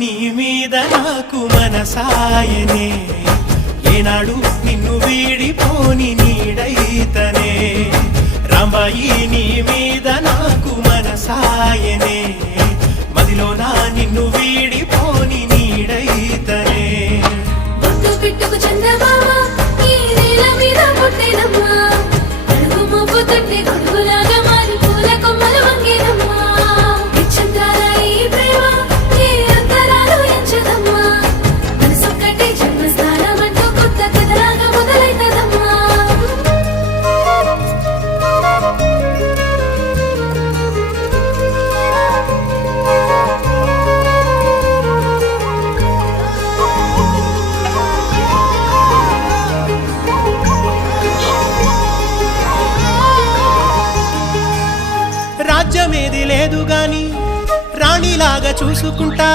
నీ మీద నాకు మనసాయనే ఏనాడు నిన్ను వీడిపోని నీడైతనే రాంబాయి నీ మీద నాకు మనసాయనే మదిలోన నిన్ను వీడిపోని నీడైతనే బొట్టు పెట్టుకు చందమామ ఈ నేల మీద పుట్టినమ్మా అడుగు మోపు తట్టి గొడుగులాగా మారి పూల కొమ్మలు వంగేనమ్మా ఇచ్చందాల ఈ ప్రేమ ఏ అంతరాలు ఎంచదమ్మా మనసొక్కటి జన్మస్థానం అంటూ కొత్త కథలాగా మొదలైతదమ్మా రాజ్యమేది లేదు గాని రాణిలాగా చూసుకుంటా